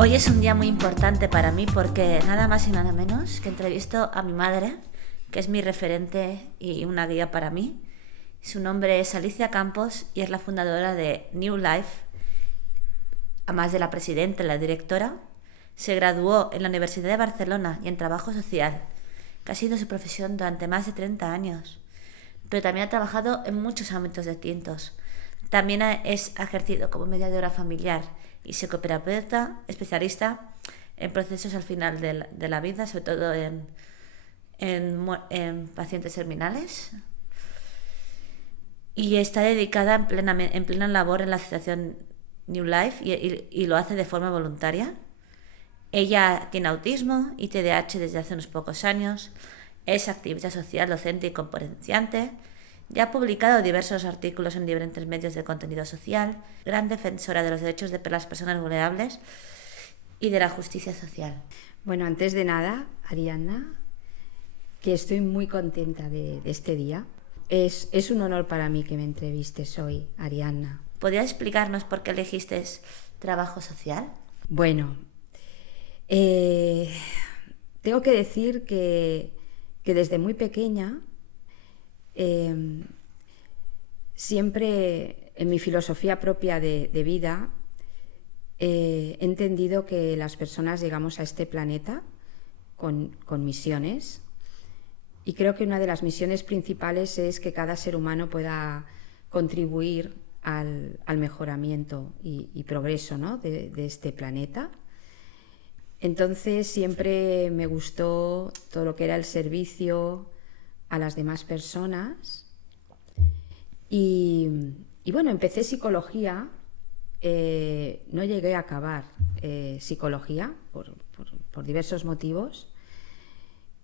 Hoy es un día muy importante para mí porque nada más y nada menos que entrevisto a mi madre, que es mi referente y una guía para mí. Su nombre es Alicia Campos y es la fundadora de New Life, además de la presidenta y la directora. Se graduó en la Universidad de Barcelona y en Trabajo Social, que ha sido su profesión durante más de 30 años. Pero también ha trabajado en muchos ámbitos distintos. También ha ejercido como mediadora familiar y psicoterapeuta especialista en procesos al final de la vida, sobre todo en pacientes terminales. Y está dedicada en plena labor en la asociación New Life y lo hace de forma voluntaria. Ella tiene autismo y TDAH desde hace unos pocos años. Es activista social, docente y conferenciante. Ya ha publicado diversos artículos en diferentes medios de contenido social, gran defensora de los derechos de las personas vulnerables y de la justicia social. Bueno, antes de nada, Ariadna, que estoy muy contenta de este día. Es un honor para mí que me entrevistes hoy, Ariadna. ¿Podrías explicarnos por qué elegiste trabajo social? Bueno, tengo que decir que desde muy pequeña siempre en mi filosofía propia de vida he entendido que las personas llegamos a este planeta con misiones, y creo que una de las misiones principales es que cada ser humano pueda contribuir al mejoramiento y progreso, ¿no?, de este planeta. Entonces siempre me gustó todo lo que era el servicio a las demás personas y bueno, empecé psicología. No llegué a acabar psicología por diversos motivos,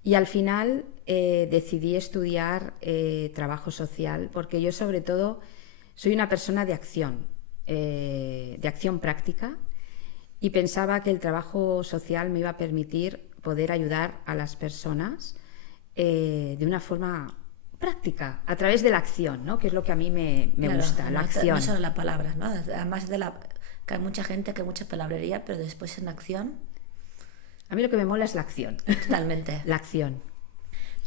y al final decidí estudiar trabajo social, porque yo sobre todo soy una persona de acción práctica, y pensaba que el trabajo social me iba a permitir poder ayudar a las personas de una forma práctica, a través de la acción, ¿no?, que es lo que a mí me gusta, la acción. No solo la palabra, ¿no? Además que hay mucha gente que mucha palabrería, pero después en acción. A mí lo que me mola es la acción. Totalmente. La acción.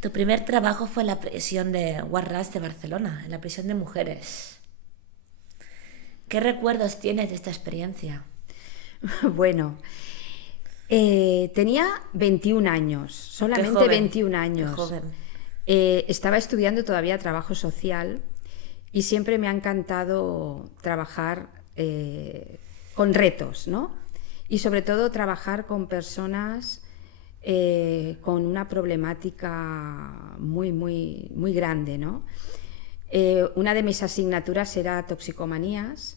Tu primer trabajo fue en la prisión de Guarràs de Barcelona, en la prisión de mujeres. ¿Qué recuerdos tienes de esta experiencia? Bueno, tenía 21 años, solamente Qué joven, 21 años. Qué joven. Estaba estudiando todavía trabajo social y siempre me ha encantado trabajar con retos, ¿no? Y sobre todo trabajar con personas con una problemática muy, muy, muy grande, ¿no? Una de mis asignaturas era toxicomanías.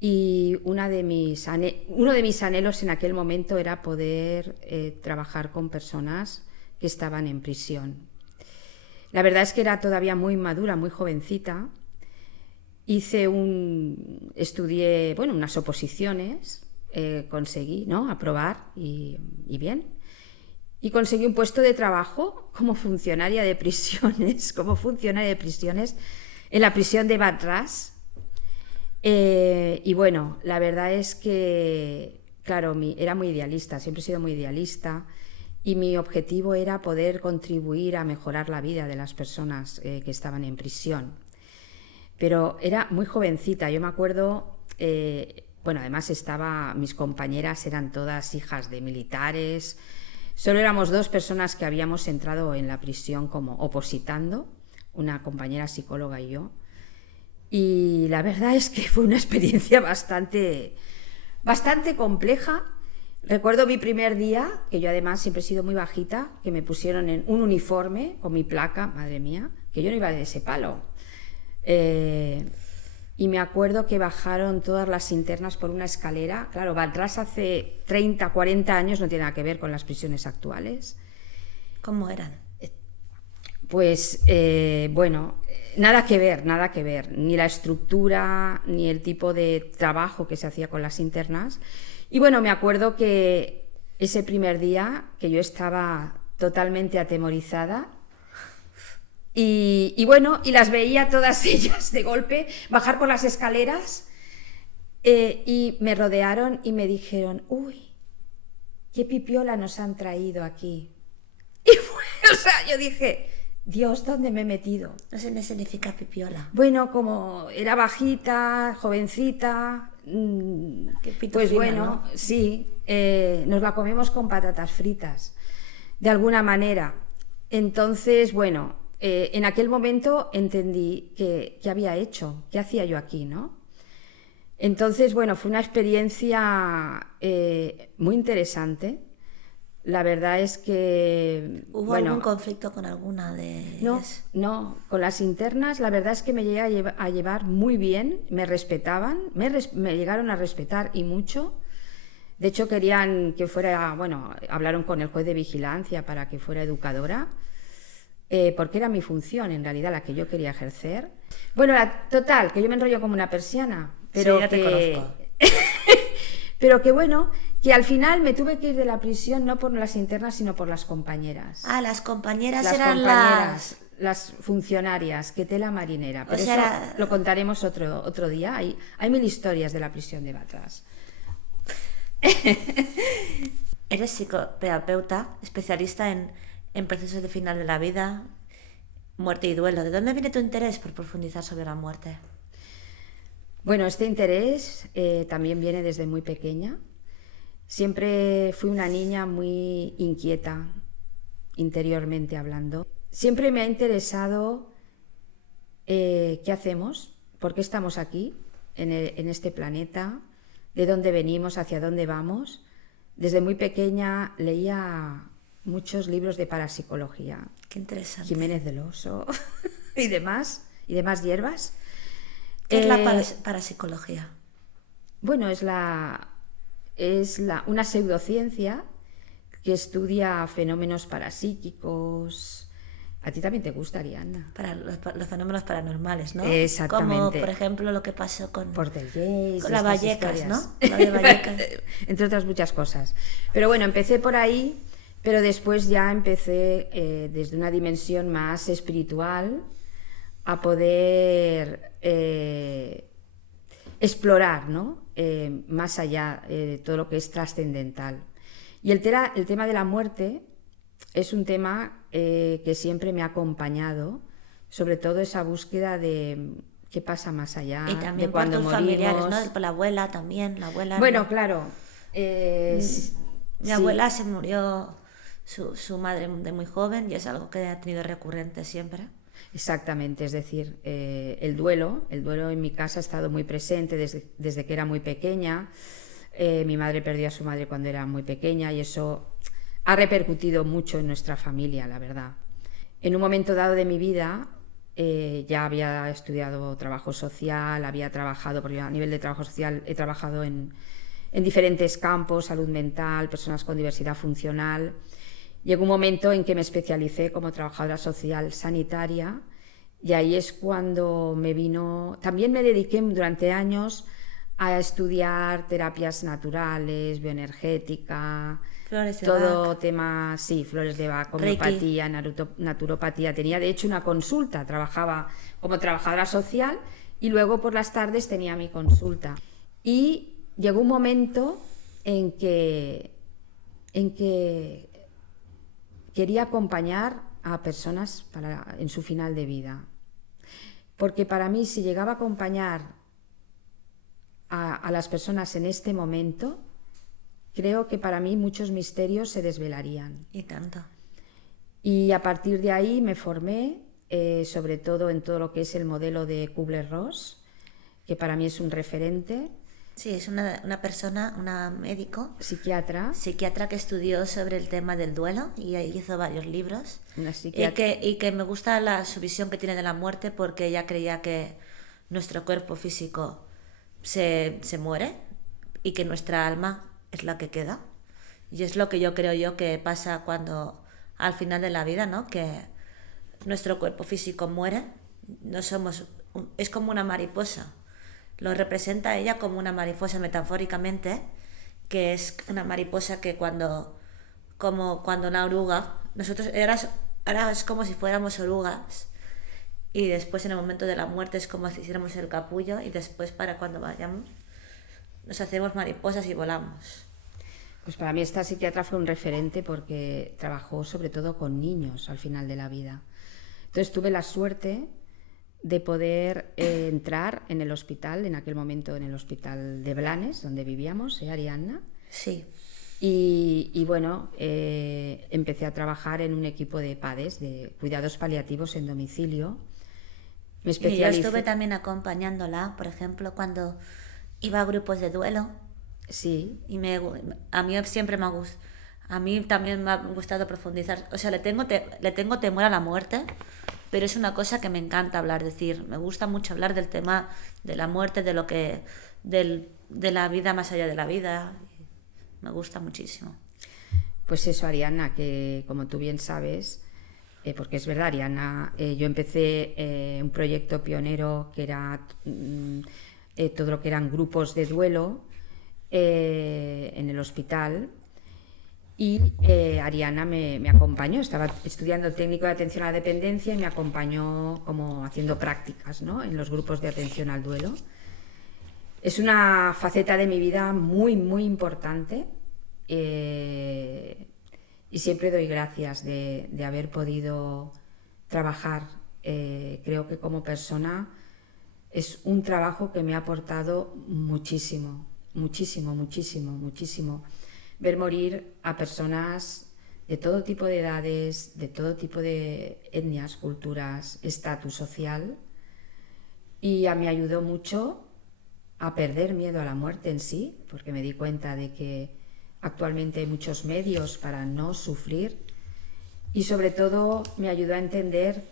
Y uno de mis anhelos en aquel momento era poder trabajar con personas que estaban en prisión. La verdad es que era todavía muy madura, muy jovencita. Estudié unas oposiciones, conseguí, ¿no?, aprobar y bien. Y conseguí un puesto de trabajo como funcionaria de prisiones, en la prisión de Guarràs. Y bueno, la verdad es que, claro, era muy idealista, siempre he sido muy idealista, y mi objetivo era poder contribuir a mejorar la vida de las personas que estaban en prisión. Pero era muy jovencita, yo me acuerdo, además mis compañeras eran todas hijas de militares, solo éramos 2 personas que habíamos entrado en la prisión como opositando, una compañera psicóloga y yo. Y la verdad es que fue una experiencia bastante compleja. Recuerdo mi primer día, que yo además siempre he sido muy bajita, que me pusieron en un uniforme con mi placa, madre mía, que yo no iba de ese palo. Y me acuerdo que bajaron todas las internas por una escalera. Claro, Guarràs hace 30, 40 años, no tiene nada que ver con las prisiones actuales. ¿Cómo eran? Pues, nada que ver, ni la estructura, ni el tipo de trabajo que se hacía con las internas. Y bueno, me acuerdo que ese primer día, que yo estaba totalmente atemorizada, y las veía todas ellas de golpe bajar por las escaleras, y me rodearon y me dijeron: uy, ¿qué pipiola nos han traído aquí? Y fue, o sea, yo dije, Dios, ¿dónde me he metido? No sé qué significa pipiola. Bueno, como era bajita, jovencita, Qué pues pitufina, bueno, ¿no? sí, nos la comemos con patatas fritas, de alguna manera. Entonces, bueno, en aquel momento entendí qué había hecho, qué hacía yo aquí, ¿no? Entonces, bueno, fue una experiencia muy interesante. La verdad es que, ¿Hubo algún bueno, conflicto con alguna de no, ellas? no, con las internas la verdad es que me llegué a llevar muy bien, me respetaban, me llegaron a respetar y mucho. De hecho querían que fuera, bueno, hablaron con el juez de vigilancia para que fuera educadora, porque era mi función en realidad la que yo quería ejercer. Bueno, total, que yo me enrollo como una persiana, pero Sí, ya te conozco. pero que bueno, que al final me tuve que ir de la prisión no por las internas, sino por las compañeras. Ah, las compañeras Las eran compañeras, las funcionarias, que tela marinera. O Pero sea, eso lo contaremos otro día. Hay mil historias de la prisión de Batras. Eres psicoterapeuta, especialista en procesos de final de la vida, muerte y duelo. ¿De dónde viene tu interés por profundizar sobre la muerte? Bueno, este interés también viene desde muy pequeña. Siempre fui una niña muy inquieta, interiormente hablando. Siempre me ha interesado qué hacemos, por qué estamos aquí, en este planeta, de dónde venimos, hacia dónde vamos. Desde muy pequeña leía muchos libros de parapsicología, Qué interesante. Jiménez del Oso y demás hierbas. ¿Qué es la parapsicología? Bueno, una pseudociencia que estudia fenómenos parapsíquicos. A ti también te gusta, Ariadna. Para los fenómenos paranormales, ¿no? Exactamente. Como, por ejemplo, lo que pasó con Portelgés, las Vallecas, historias. ¿no? La de Vallecas. Entre otras muchas cosas. Pero bueno, empecé por ahí, pero después ya empecé desde una dimensión más espiritual a poder explorar, ¿no? Más allá de todo lo que es trascendental. Y el tema de la muerte es un tema que siempre me ha acompañado, sobre todo esa búsqueda de qué pasa más allá, Y también de por cuando tus morimos. familiares, ¿no? Por la abuela también, la abuela. Bueno, ¿no? claro. Mi Sí. abuela se murió su madre de muy joven y es algo que ha tenido recurrente siempre. Exactamente, es decir, el duelo en mi casa ha estado muy presente desde que era muy pequeña. Mi madre perdió a su madre cuando era muy pequeña y eso ha repercutido mucho en nuestra familia, la verdad. En un momento dado de mi vida ya había estudiado trabajo social, había trabajado, porque a nivel de trabajo social he trabajado en diferentes campos, salud mental, personas con diversidad funcional. Llegó un momento en que me especialicé como trabajadora social sanitaria y ahí es cuando me vino... También me dediqué durante años a estudiar terapias naturales, bioenergética, Flores de todo Bach. tema, sí, flores de Bach, Reiki. homeopatía, naturopatía. Tenía de hecho una consulta, trabajaba como trabajadora social y luego por las tardes tenía mi consulta. Y llegó un momento en que quería acompañar a personas en su final de vida. Porque para mí, si llegaba a acompañar a las personas en este momento, creo que para mí muchos misterios se desvelarían. Y tanto. Y a partir de ahí me formé, sobre todo en todo lo que es el modelo de Kubler-Ross, que para mí es un referente. Sí, es una persona, una médico, Psiquiatra. psiquiatra que estudió sobre el tema del duelo y hizo varios libros. Una psiquiatra. Y que me gusta su visión que tiene de la muerte porque ella creía que nuestro cuerpo físico se muere y que nuestra alma es la que queda. Y es lo que yo creo que pasa cuando al final de la vida, ¿no? Que nuestro cuerpo físico muere, no somos, es como una mariposa. Lo representa ella como una mariposa metafóricamente, que es una mariposa que cuando una oruga, nosotros ahora es como si fuéramos orugas y después en el momento de la muerte es como si hiciéramos el capullo y después para cuando vayamos nos hacemos mariposas y volamos. Pues para mí esta psiquiatra fue un referente porque trabajó sobre todo con niños al final de la vida. Entonces tuve la suerte de poder entrar en el hospital, en aquel momento en el hospital de Blanes, donde vivíamos, Ariadna. Sí. Y bueno, empecé a trabajar en un equipo de PADES, de cuidados paliativos en domicilio. Me Y yo estuve especialicé. también acompañándola, por ejemplo, cuando iba a grupos de duelo. Sí, Y a mí siempre me ha gustado. A mí también me ha gustado profundizar. O sea, le tengo temor a la muerte, pero es una cosa que me encanta hablar. Decir, me gusta mucho hablar del tema de la muerte, de la vida más allá de la vida. Me gusta muchísimo. pues eso, Ariana, que como tú bien sabes, porque es verdad, Ariana, yo empecé un proyecto pionero que era todo lo que eran grupos de duelo en el hospital. Y Ariana me acompañó, estaba estudiando técnico de atención a la dependencia y me acompañó como haciendo prácticas, ¿no?, en los grupos de atención al duelo. Es una faceta de mi vida muy, muy importante y siempre doy gracias de haber podido trabajar. Creo que como persona es un trabajo que me ha aportado muchísimo, muchísimo, muchísimo, muchísimo. Ver morir a personas de todo tipo de edades, de todo tipo de etnias, culturas, estatus social, y me ayudó mucho a perder miedo a la muerte en sí, porque me di cuenta de que actualmente hay muchos medios para no sufrir, y sobre todo me ayudó a entender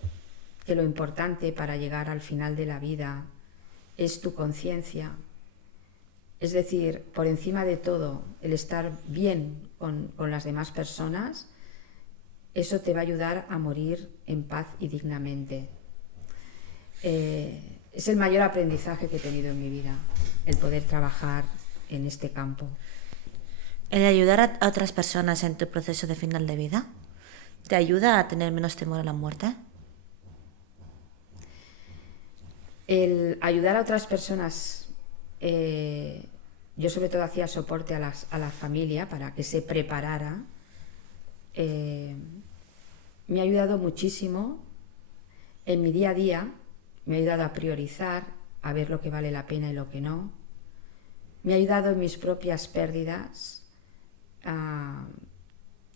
que lo importante para llegar al final de la vida es tu conciencia. Es decir, por encima de todo, el estar bien con las demás personas, eso te va a ayudar a morir en paz y dignamente. Es el mayor aprendizaje que he tenido en mi vida, el poder trabajar en este campo. El ayudar a otras personas en tu proceso de final de vida, ¿te ayuda a tener menos temor a la muerte? El ayudar a otras personas, yo sobre todo hacía soporte a la familia para que se preparara, me ha ayudado muchísimo en mi día a día, me ha ayudado a priorizar, a ver lo que vale la pena y lo que no, me ha ayudado en mis propias pérdidas.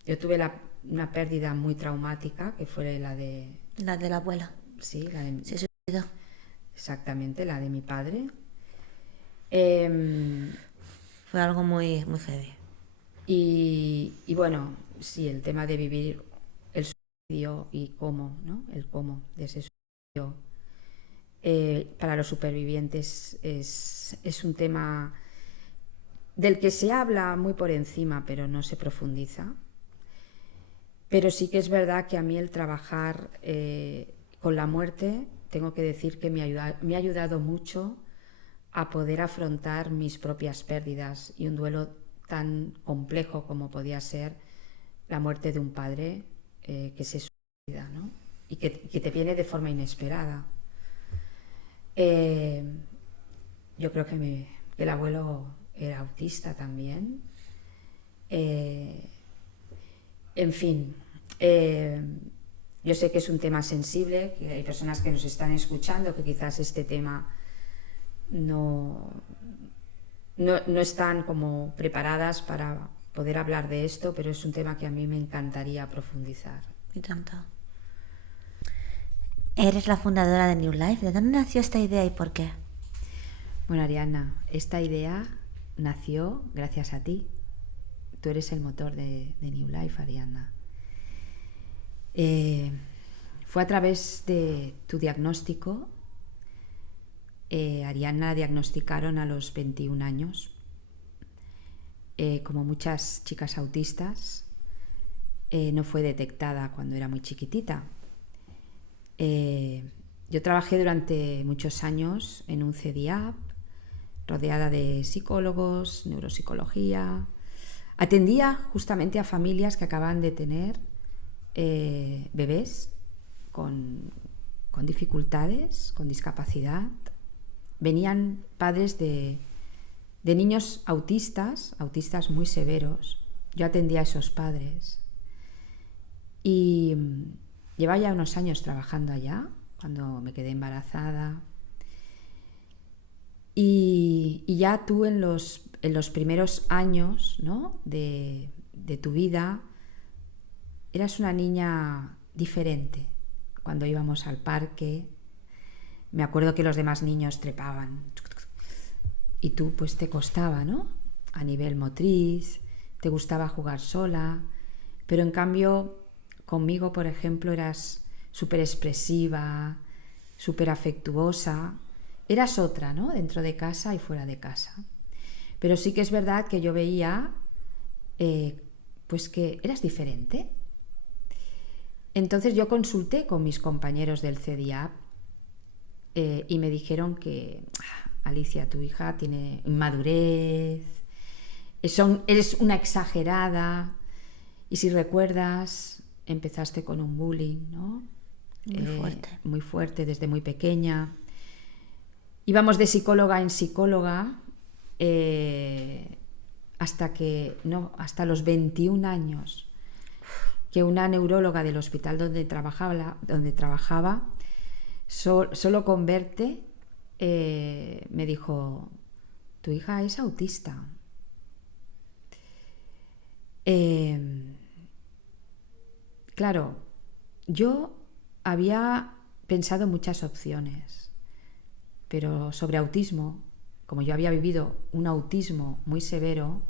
Yo tuve una pérdida muy traumática, que fue la de... La de la abuela. Sí, la de... Se suicidó. Exactamente, la de mi padre. Fue algo muy, muy heavy. Y bueno, sí, el tema de vivir el suicidio y cómo, ¿no?, el cómo de ese suicidio para los supervivientes es un tema del que se habla muy por encima, pero no se profundiza. Pero sí que es verdad que a mí el trabajar con la muerte, tengo que decir que me ha ayudado mucho a poder afrontar mis propias pérdidas y un duelo tan complejo como podía ser la muerte de un padre que se suicida, ¿no?, y que te viene de forma inesperada. Yo creo que el abuelo era autista también. En fin, yo sé que es un tema sensible, que hay personas que nos están escuchando que quizás este tema no están como preparadas para poder hablar de esto, pero es un tema que a mí me encantaría profundizar. Y tanto. Eres la fundadora de New Life. ¿De dónde nació esta idea y por qué? Bueno, Ariana, esta idea nació gracias a ti. Tú eres el motor de New Life, Ariana. Fue a través de tu diagnóstico. Ariana la diagnosticaron a los 21 años. Como muchas chicas autistas, no fue detectada cuando era muy chiquitita. Yo trabajé durante muchos años en un CDIAP, rodeada de psicólogos, neuropsicología. Atendía justamente a familias que acababan de tener bebés con dificultades, con discapacidad. Venían padres de niños autistas muy severos, yo atendía a esos padres. Y llevaba ya unos años trabajando allá, cuando me quedé embarazada. Y ya tú en los primeros años, ¿no?, de tu vida, eras una niña diferente. Cuando íbamos al parque, me acuerdo que los demás niños trepaban y tú pues te costaba, ¿no?, a nivel motriz, te gustaba jugar sola, pero en cambio conmigo, por ejemplo, eras súper expresiva, súper afectuosa. Eras otra, ¿no?, dentro de casa y fuera de casa. Pero sí que es verdad que yo veía pues que eras diferente. Entonces yo consulté con mis compañeros del CEDIAP y me dijeron que Alicia, tu hija tiene inmadurez, eres una exagerada, y si recuerdas empezaste con un bullying, ¿no? Muy fuerte desde muy pequeña. Íbamos de psicóloga en psicóloga hasta los 21 años, que una neuróloga del hospital donde trabajaba solo con verte me dijo: tu hija es autista. Claro, yo había pensado muchas opciones, pero sobre autismo, como yo había vivido un autismo muy severo,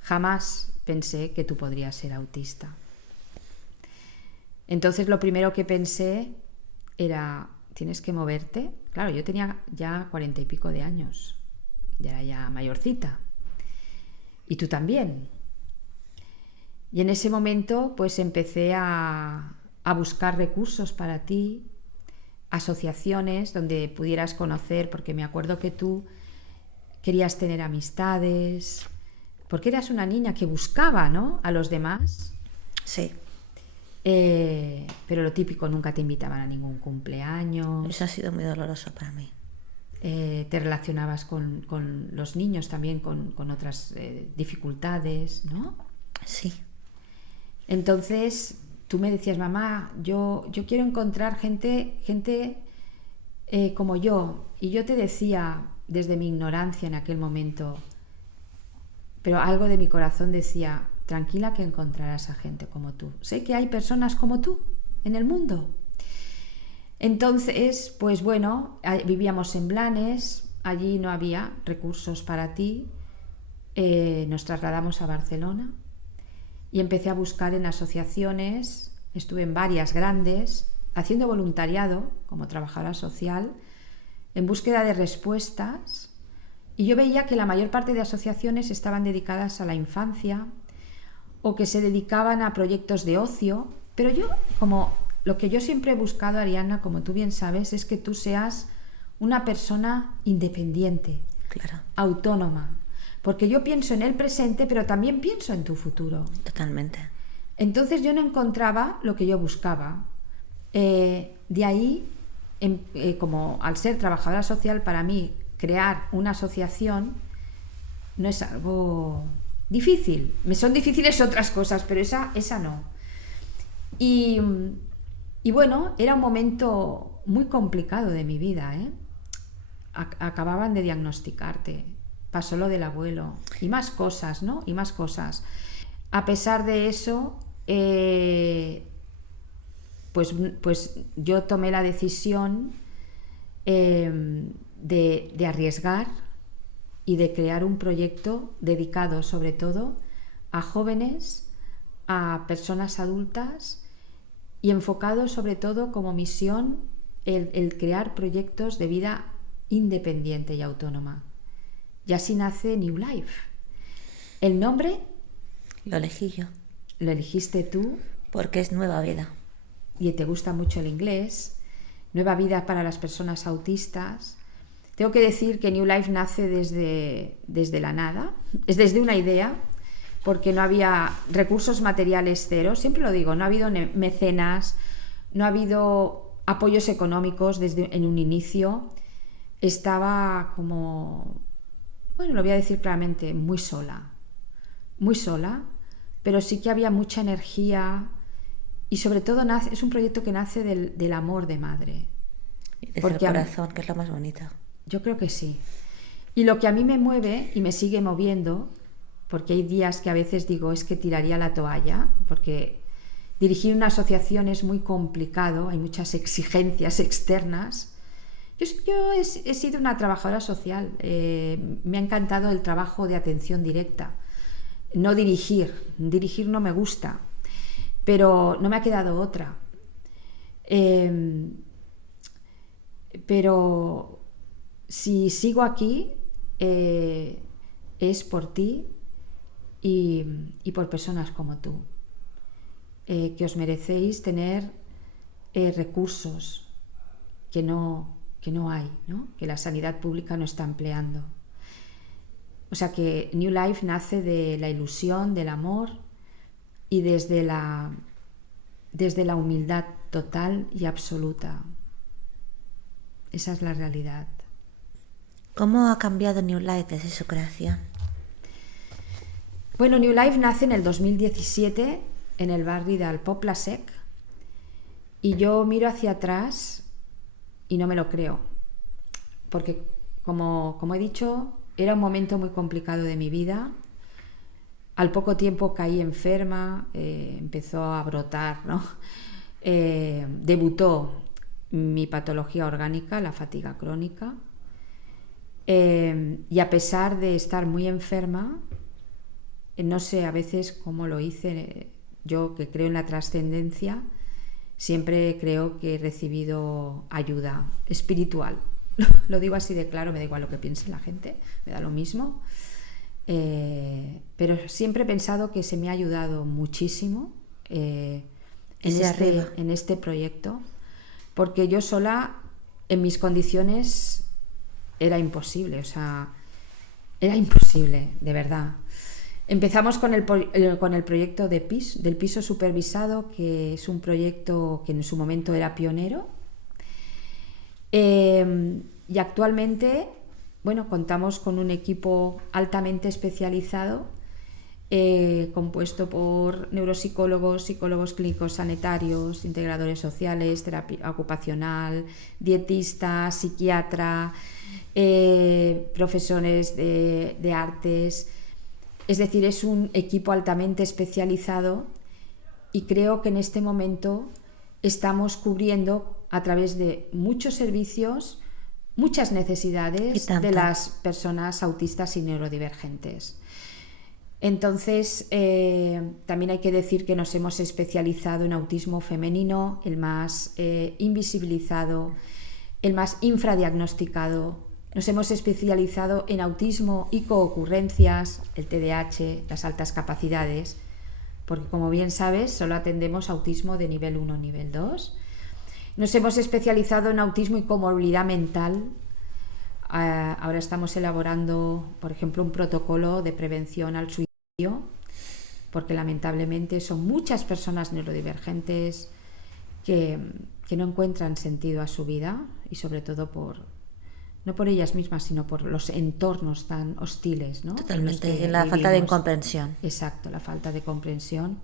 jamás pensé que tú podrías ser autista. Entonces lo primero que pensé era: tienes que moverte. Claro, yo tenía ya 40 y pico de años, ya era ya mayorcita, y tú también. Y en ese momento pues empecé a buscar recursos para ti, asociaciones donde pudieras conocer, porque me acuerdo que tú querías tener amistades, porque eras una niña que buscaba, ¿no?, a los demás. Sí. Pero lo típico, nunca te invitaban a ningún cumpleaños. Eso ha sido muy doloroso para mí. Te relacionabas con los niños también con otras dificultades, ¿no? Sí. Entonces tú me decías: mamá, yo quiero encontrar gente como yo. Y yo te decía, desde mi ignorancia en aquel momento, pero algo de mi corazón decía: tranquila, que encontrarás a gente como tú. Sé que hay personas como tú en el mundo. Entonces, pues bueno, vivíamos en Blanes, allí no había recursos para ti. Nos trasladamos a Barcelona y empecé a buscar en asociaciones. Estuve en varias grandes, haciendo voluntariado como trabajadora social, en búsqueda de respuestas, y yo veía que la mayor parte de asociaciones estaban dedicadas a la infancia o que se dedicaban a proyectos de ocio, pero yo, como lo que yo siempre he buscado, Arianna, como tú bien sabes, es que tú seas una persona independiente, Claro. autónoma, porque yo pienso en el presente, pero también pienso en tu futuro. Totalmente. Entonces yo no encontraba lo que yo buscaba. De ahí, como al ser trabajadora social, para mí crear una asociación no es algo difícil. Me son difíciles otras cosas, pero esa no. Y bueno, era un momento muy complicado de mi vida, ¿eh? Acababan de diagnosticarte, pasó lo del abuelo y más cosas, ¿no? Y más cosas. A pesar de eso, pues yo tomé la decisión de arriesgar y de crear un proyecto dedicado sobre todo a jóvenes, a personas adultas, y enfocado sobre todo como misión el crear proyectos de vida independiente y autónoma. Y así nace New Life. El nombre Lo elegí yo. lo elegiste tú. Porque es nueva vida. Y te gusta mucho el inglés. Nueva vida para las personas autistas. Tengo que decir que New Life nace desde la nada. Es desde una idea, porque no había recursos materiales, cero. Siempre lo digo, no ha habido mecenas, no ha habido apoyos económicos en un inicio. Estaba como, bueno, lo voy a decir claramente, muy sola. pero sí que había mucha energía y sobre todo es un proyecto que nace del amor de madre. Desde el corazón, que es lo más bonito. Yo creo que sí. Y lo que a mí me mueve y me sigue moviendo, porque hay días que a veces digo es que tiraría la toalla, porque dirigir una asociación es muy complicado, hay muchas exigencias externas. Yo he sido una trabajadora social, me ha encantado el trabajo de atención directa, no dirigir no me gusta, pero no me ha quedado otra. Pero si sigo aquí es por ti y por personas como tú, que os merecéis tener recursos que no hay, ¿no? Que la sanidad pública no está empleando. O sea que New Life nace de la ilusión, del amor y desde la humildad total y absoluta. Esa es la realidad. ¿Cómo ha cambiado New Life desde su creación? Bueno, New Life nace en el 2017 en el barri del Poble Sec y yo miro hacia atrás y no me lo creo, porque como he dicho, era un momento muy complicado de mi vida. Al poco tiempo caí enferma, empezó a brotar, ¿no? Debutó mi patología orgánica, la fatiga crónica, y a pesar de estar muy enferma, no sé a veces cómo lo hice, yo que creo en la trascendencia, siempre creo que he recibido ayuda espiritual. Lo digo así de claro, me da igual lo que piense la gente, me da lo mismo. Pero siempre he pensado que se me ha ayudado muchísimo en este proyecto, porque yo sola, en mis condiciones, era imposible, o sea, era imposible, de verdad. Empezamos con el proyecto del piso supervisado, que es un proyecto que en su momento era pionero. Y actualmente, bueno, contamos con un equipo altamente especializado, compuesto por neuropsicólogos, psicólogos clínicos sanitarios, integradores sociales, terapia ocupacional, dietista, psiquiatra, profesores de artes. Es decir, es un equipo altamente especializado y creo que en este momento estamos cubriendo a través de muchos servicios muchas necesidades de las personas autistas y neurodivergentes. Entonces, también hay que decir que nos hemos especializado en autismo femenino, el más invisibilizado, el más infradiagnosticado. Nos hemos especializado en autismo y coocurrencias, el TDAH, las altas capacidades, porque como bien sabes, solo atendemos autismo de nivel 1, nivel 2. Nos hemos especializado en autismo y comorbilidad mental. Ahora estamos elaborando, por ejemplo, un protocolo de prevención al suicidio, porque lamentablemente son muchas personas neurodivergentes que no encuentran sentido a su vida y sobre todo no por ellas mismas, sino por los entornos tan hostiles, ¿no? Totalmente, la falta de comprensión. Exacto, la falta de comprensión.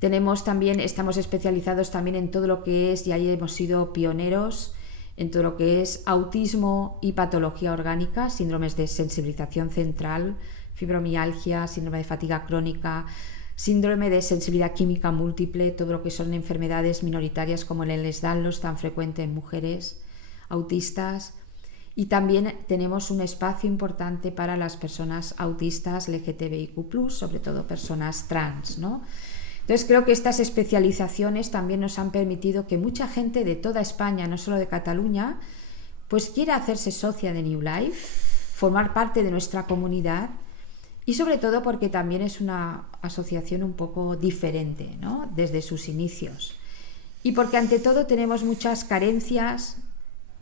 Estamos especializados también en todo lo que es, y ahí hemos sido pioneros, en todo lo que es autismo y patología orgánica, síndromes de sensibilización central, fibromialgia, síndrome de fatiga crónica, síndrome de sensibilidad química múltiple, todo lo que son enfermedades minoritarias como el Ehlers-Danlos, tan frecuente en mujeres autistas. Y también tenemos un espacio importante para las personas autistas LGTBIQ+, sobre todo personas trans, ¿no? Entonces creo que estas especializaciones también nos han permitido que mucha gente de toda España, no solo de Cataluña, pues quiera hacerse socia de New Life, formar parte de nuestra comunidad y sobre todo porque también es una asociación un poco diferente, ¿no? Desde sus inicios. Y porque ante todo tenemos muchas carencias,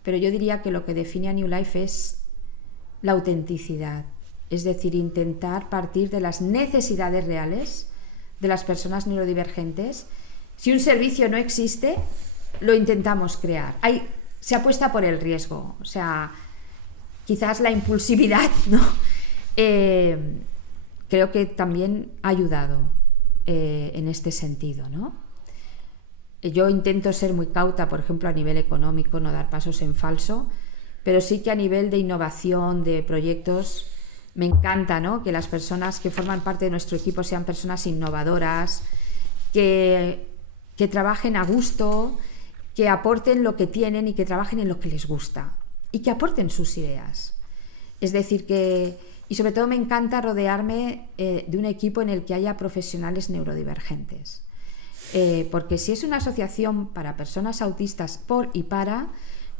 pero yo diría que lo que define a New Life es la autenticidad, es decir, intentar partir de las necesidades reales de las personas neurodivergentes. Si un servicio no existe, lo intentamos crear. Se apuesta por el riesgo, o sea, quizás la impulsividad, ¿no? Creo que también ha ayudado. en este sentido, ¿no? Yo intento ser muy cauta, por ejemplo, a nivel económico, no dar pasos en falso, pero sí que a nivel de innovación, de proyectos, me encanta, ¿no?, que las personas que forman parte de nuestro equipo sean personas innovadoras, que trabajen a gusto, que aporten lo que tienen y que trabajen en lo que les gusta y que aporten sus ideas. Es decir, y sobre todo me encanta rodearme de un equipo en el que haya profesionales neurodivergentes. Porque si es una asociación para personas autistas por y para,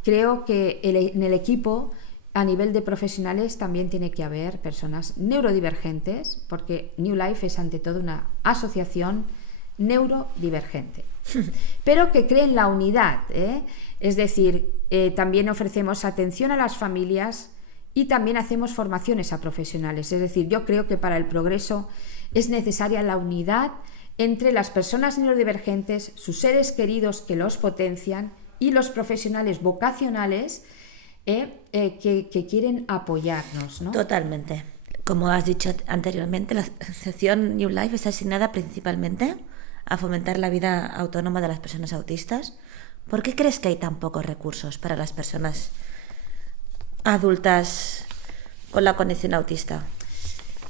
creo que en el equipo, a nivel de profesionales, también tiene que haber personas neurodivergentes, porque New Life es ante todo una asociación neurodivergente, pero que cree en la unidad, ¿eh? Es decir, también ofrecemos atención a las familias y también hacemos formaciones a profesionales. Es decir, yo creo que para el progreso es necesaria la unidad entre las personas neurodivergentes, sus seres queridos que los potencian y los profesionales vocacionales que quieren apoyarnos, ¿no? Totalmente. Como has dicho anteriormente, la asociación New Life está asignada principalmente a fomentar la vida autónoma de las personas autistas. ¿Por qué crees que hay tan pocos recursos para las personas adultas con la condición autista?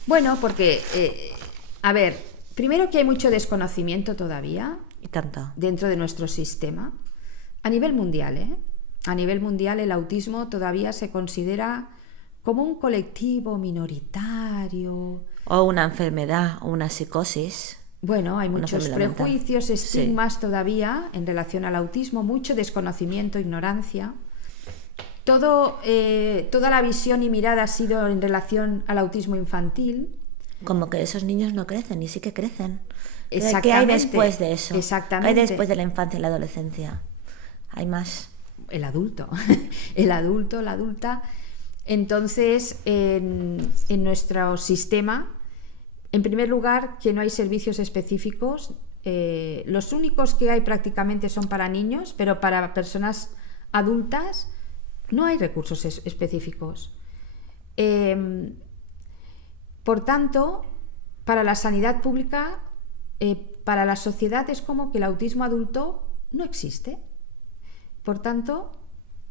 Bueno, porque, a ver, primero que hay mucho desconocimiento todavía Y tanto. dentro de nuestro sistema, a nivel mundial, ¿eh? A nivel mundial el autismo todavía se considera como un colectivo minoritario. O una enfermedad o una psicosis. Bueno, hay Una muchos enfermedad prejuicios, mental. estigmas todavía en relación al autismo, mucho desconocimiento, ignorancia. Toda la visión y mirada ha sido en relación al autismo infantil. Como que esos niños no crecen y sí que crecen. ¿Qué Exactamente. hay después de eso? Exactamente. ¿Qué hay después de la infancia y la adolescencia? Hay más. El adulto, el adulto, la adulta. Entonces, en nuestro sistema, en primer lugar, que no hay servicios específicos. Los únicos que hay prácticamente son para niños, pero para personas adultas no hay recursos específicos. Por tanto, para la sanidad pública, para la sociedad es como que el autismo adulto no existe. Por tanto,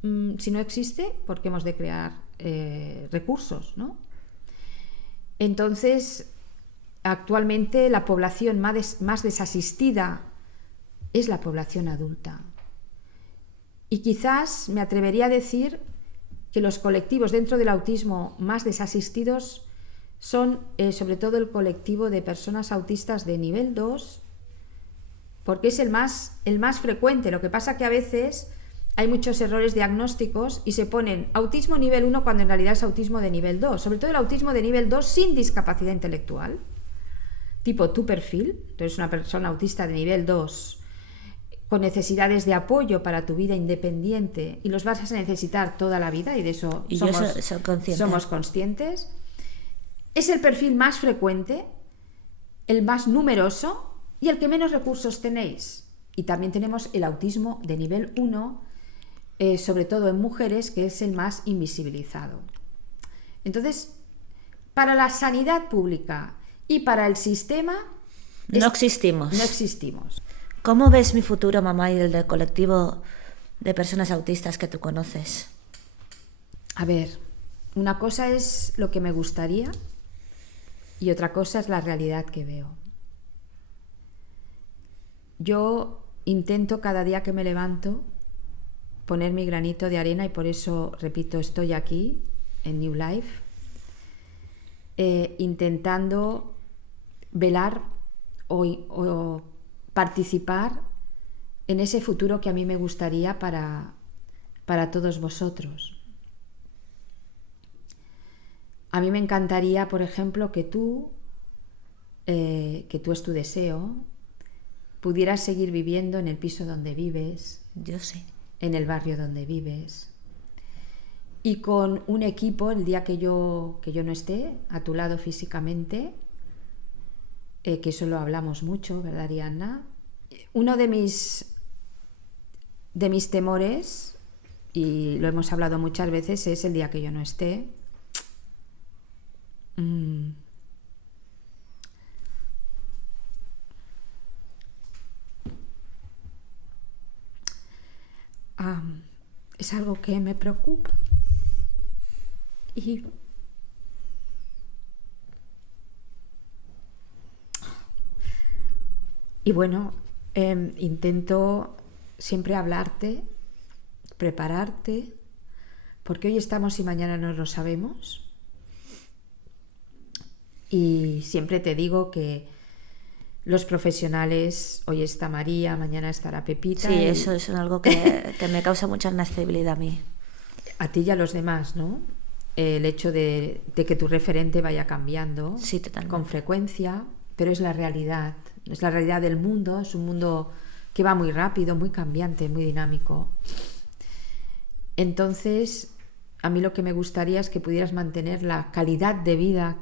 si no existe, ¿por qué hemos de crear recursos, ¿no? Entonces, actualmente la población más desasistida es la población adulta. Y quizás me atrevería a decir que los colectivos dentro del autismo más desasistidos son sobre todo el colectivo de personas autistas de nivel 2, porque es el más frecuente. Lo que pasa que a veces hay muchos errores diagnósticos y se ponen autismo nivel 1 cuando en realidad es autismo de nivel 2, sobre todo el autismo de nivel 2 sin discapacidad intelectual, tipo tu perfil. Tú eres una persona autista de nivel 2 con necesidades de apoyo para tu vida independiente y los vas a necesitar toda la vida, y de eso somos conscientes. Es el perfil más frecuente, el más numeroso y el que menos recursos tenéis. Y también tenemos el autismo de nivel 1, sobre todo en mujeres, que es el más invisibilizado. Entonces, para la sanidad pública y para el sistema no existimos. No existimos. ¿Cómo ves mi futuro, mamá, y el del colectivo de personas autistas que tú conoces? A ver, una cosa es lo que me gustaría y otra cosa es la realidad que veo. Yo intento cada día que me levanto poner mi granito de arena, y por eso, repito, estoy aquí en New Life, intentando velar o participar en ese futuro que a mí me gustaría para todos vosotros. A mí me encantaría, por ejemplo, que tú es tu deseo, pudieras seguir viviendo en el piso donde vives. Yo sí. En el barrio donde vives. Y con un equipo, el día que yo no esté a tu lado físicamente, que eso lo hablamos mucho, ¿verdad, Ariadna? Uno de mis temores, y lo hemos hablado muchas veces, es el día que yo no esté. es algo que me preocupa. Y bueno, intento siempre hablarte, prepararte, porque hoy estamos y mañana no lo sabemos. Y siempre te digo que los profesionales, hoy está María, mañana estará Pepita. Sí, eso es algo que me causa mucha inestabilidad a mí. A ti y a los demás, ¿no? El hecho de que tu referente vaya cambiando, sí, totalmente, con frecuencia, pero es la realidad del mundo, es un mundo que va muy rápido, muy cambiante, muy dinámico. Entonces, a mí lo que me gustaría es que pudieras mantener la calidad de vida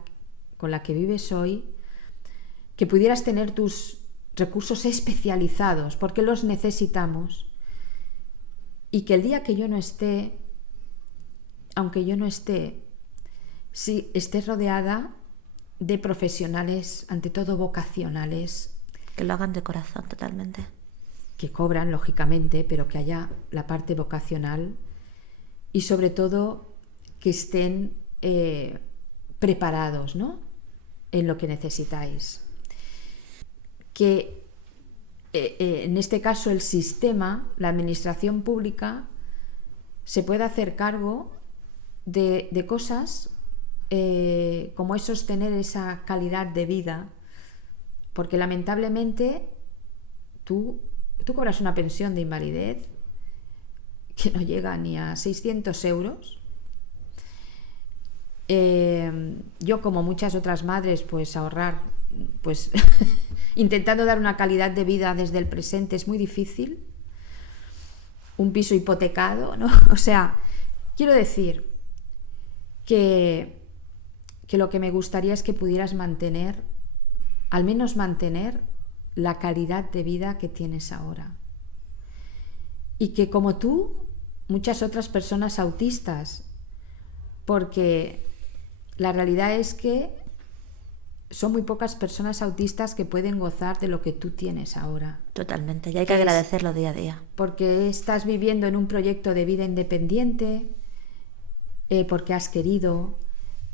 con la que vives hoy, que pudieras tener tus recursos especializados, porque los necesitamos, y que el día que yo no esté, aunque yo no esté, sí estés rodeada de profesionales, ante todo vocacionales. Que lo hagan de corazón totalmente. Que cobran, lógicamente, pero que haya la parte vocacional y sobre todo que estén preparados, ¿no?, en lo que necesitáis. Que en este caso el sistema, la administración pública, se pueda hacer cargo de cosas como es sostener esa calidad de vida, porque lamentablemente tú cobras una pensión de invalidez que no llega ni a 600 euros. Yo, como muchas otras madres, pues ahorrar, pues intentando dar una calidad de vida desde el presente es muy difícil. Un piso hipotecado, ¿no? O sea, quiero decir que lo que me gustaría es que pudieras mantener, al menos mantener, la calidad de vida que tienes ahora. Y que, como tú, muchas otras personas autistas, porque la realidad es que son muy pocas personas autistas que pueden gozar de lo que tú tienes ahora. Totalmente, y hay que agradecerlo día a día. Porque estás viviendo en un proyecto de vida independiente, porque has querido,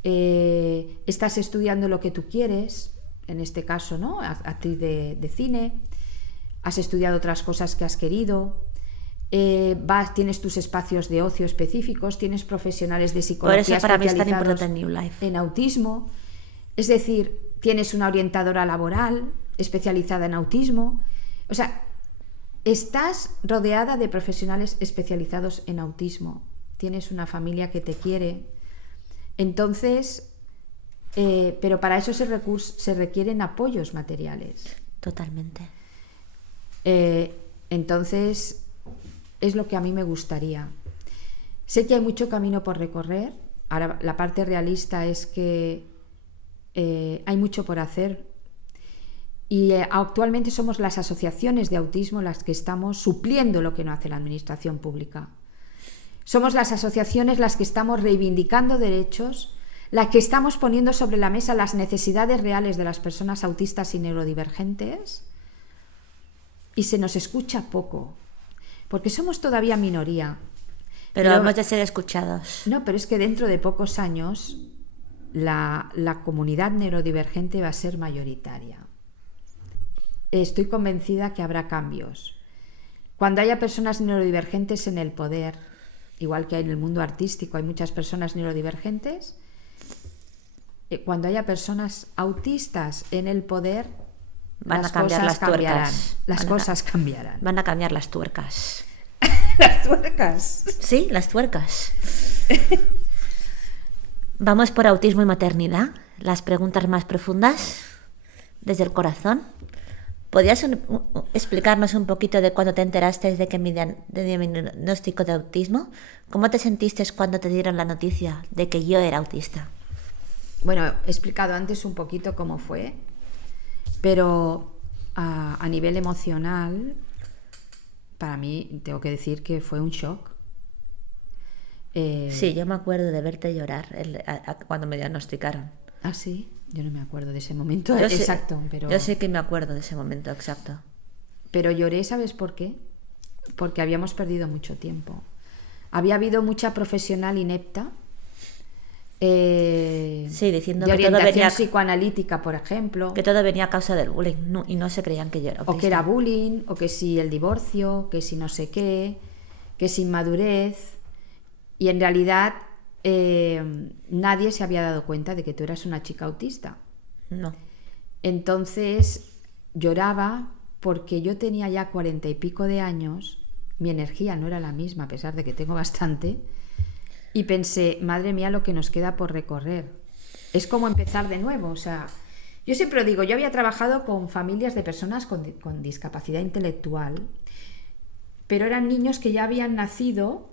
estás estudiando lo que tú quieres, en este caso, ¿no?, actriz de cine, has estudiado otras cosas que has querido, tienes tus espacios de ocio específicos, tienes profesionales de psicología. Por eso para mí es tan importante New Life. En autismo, es decir, tienes una orientadora laboral especializada en autismo. O sea, estás rodeada de profesionales especializados en autismo, tienes una familia que te quiere. Entonces, pero para eso se requieren apoyos materiales. Totalmente. Entonces, es lo que a mí me gustaría. Sé que hay mucho camino por recorrer. Ahora, la parte realista es que hay mucho por hacer. Y actualmente somos las asociaciones de autismo las que estamos supliendo lo que no hace la administración pública. Somos las asociaciones las que estamos reivindicando derechos, las que estamos poniendo sobre la mesa las necesidades reales de las personas autistas y neurodivergentes, y se nos escucha poco, porque somos todavía minoría. Pero hemos de ser escuchados. No, pero es que dentro de pocos años la comunidad neurodivergente va a ser mayoritaria. Estoy convencida que habrá cambios. Cuando haya personas neurodivergentes en el poder, igual que en el mundo artístico hay muchas personas neurodivergentes, cuando haya personas autistas en el poder, van a cambiar las tuercas. Las cosas cambiarán. Van a cambiar las tuercas. ¿Las tuercas? Sí, las tuercas. Vamos por autismo y maternidad. Las preguntas más profundas, desde el corazón. ¿Podrías explicarnos un poquito de cuándo te enteraste de mi diagnóstico de autismo? ¿Cómo te sentiste cuando te dieron la noticia de que yo era autista? Bueno, he explicado antes un poquito cómo fue, pero a nivel emocional, para mí tengo que decir que fue un shock. Sí, yo me acuerdo de verte llorar cuando me diagnosticaron. ¿Ah, sí? Yo no me acuerdo de ese momento exacto. Pero yo sí que me acuerdo de ese momento exacto. Pero lloré, ¿sabes por qué? porque habíamos perdido mucho tiempo. Había habido mucha profesional inepta, Sí, diciendo de que todo orientación venía, psicoanalítica, por ejemplo, que todo venía a causa del bullying, y no se creían que yo era o que autista. era bullying, o que si el divorcio, que si no sé qué, que si inmadurez. Y en realidad nadie se había dado cuenta de que tú eras una chica autista. No. Entonces lloraba porque yo tenía ya 40 y pico de años, mi energía no era la misma a pesar de que tengo bastante, y pensé, madre mía, lo que nos queda por recorrer. Es como empezar de nuevo, o sea, yo siempre lo digo, yo había trabajado con familias de personas con discapacidad intelectual, pero eran niños que ya habían nacido